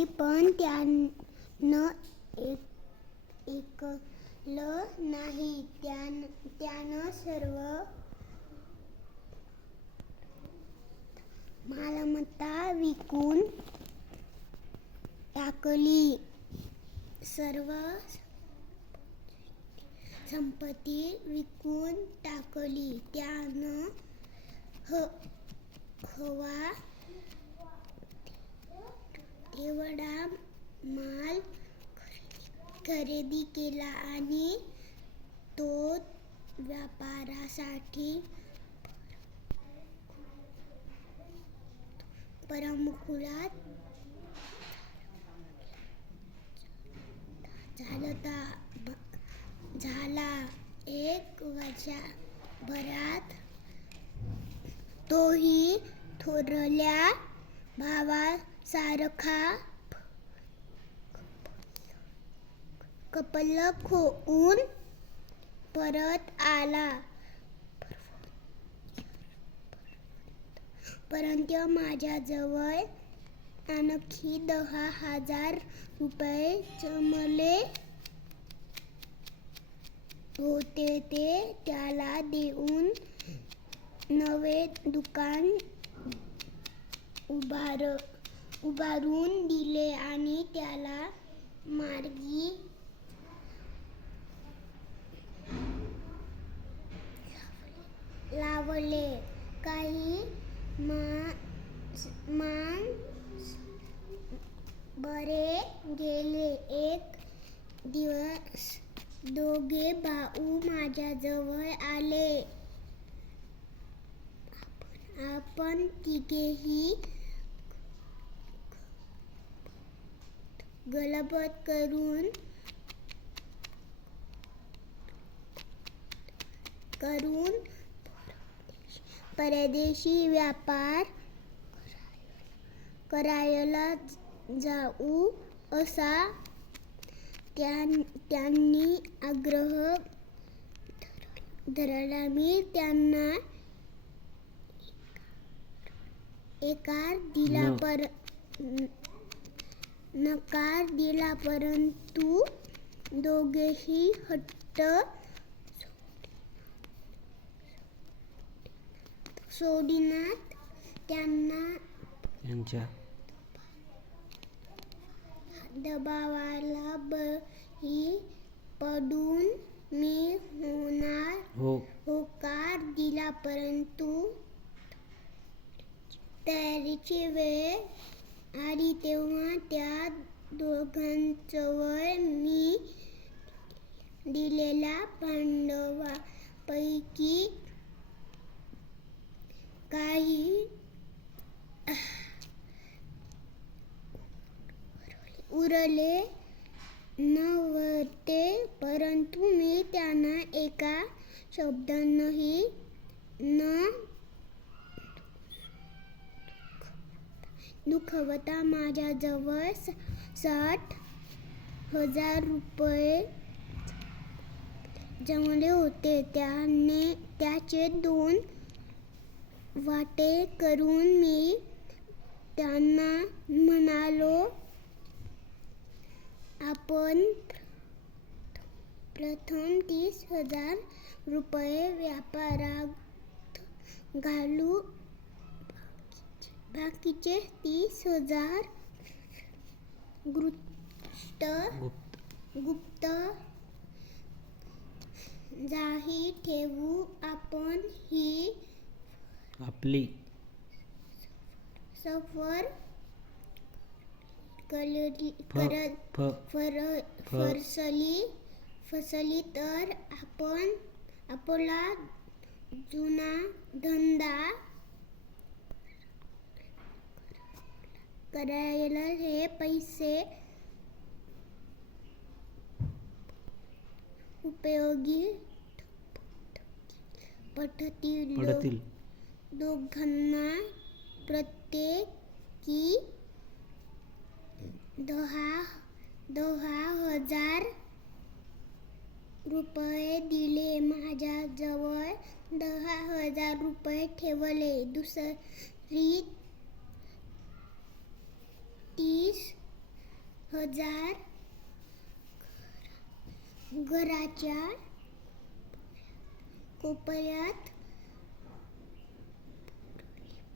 केली, पण त्यानं ऐकलं नाही. त्यानं सर्व मालमत्ता विकून टाकली. सर्व संपत्ती विकून टाकली. त्यानं हवा तेवढा माल खरेदी केला आणि तो व्यापारासाठी परमुखुलात झाला. 1 वर्षभरात तोही थोरल्या भावासारखा कपल होऊन परत आला. परंतु माझ्याजवळ आणखी 10,000 रुपये जमले होते. ते त्याला देऊन नवे दुकान उभारून दिले आणि त्याला मार्गी लावले. काही मास बरे गेले. एक दिवस दोघे भाऊ माझ्याजवळ आले. आपण तिघेही गलबत करून परदेशी व्यापार करायला जाऊ असा त्यांनी आग्रह धरला. मी त्यांना नकार दिला, परंतु दोघेही हट्ट सोडिनात. त्यांच्या दबावाला बळी पडून मी होकार दिला, परंतु तयारीची वेळ आली तेव्हा त्या दोघांजवळ मी दिलेल्या भांडवलापैकी काही उरले नव्हते. परंतु मी त्यांना एका शब्दानेही न दुखवता माझ्याजवळ 60,000 रुपये जमले होते. त्याचे 2 वाटे करून मी त्यांना म्हणालो, आपण प्रथम 30,000 रुपये व्यापारात घालू. बाकीचे 30,000 गुप्त जाही ठेवू. आपण ही आपली सफर फसली तर आपण आपला जुना धंदा करायला हे पैसे उपयोगी पडतील. दोघांना प्रत्येकी 10,000 रुपये दिले. माझ्याजवळ 10,000 रुपये ठेवले. दुसरी हजार घराच्या कोपऱ्यात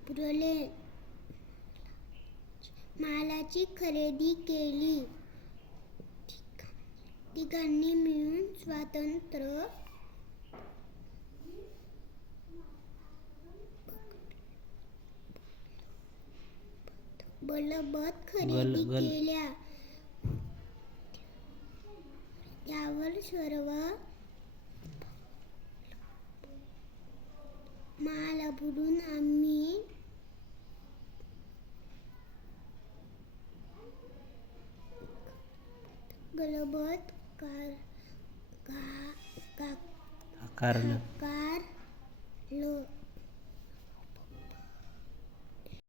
पुरले. मालाची खरेदी केली. तिघांनी मिळून स्वतंत्र बलबत खरेदी केल्या. त्यावर सर्व माल भरून आम्ही गलबत आकारलं.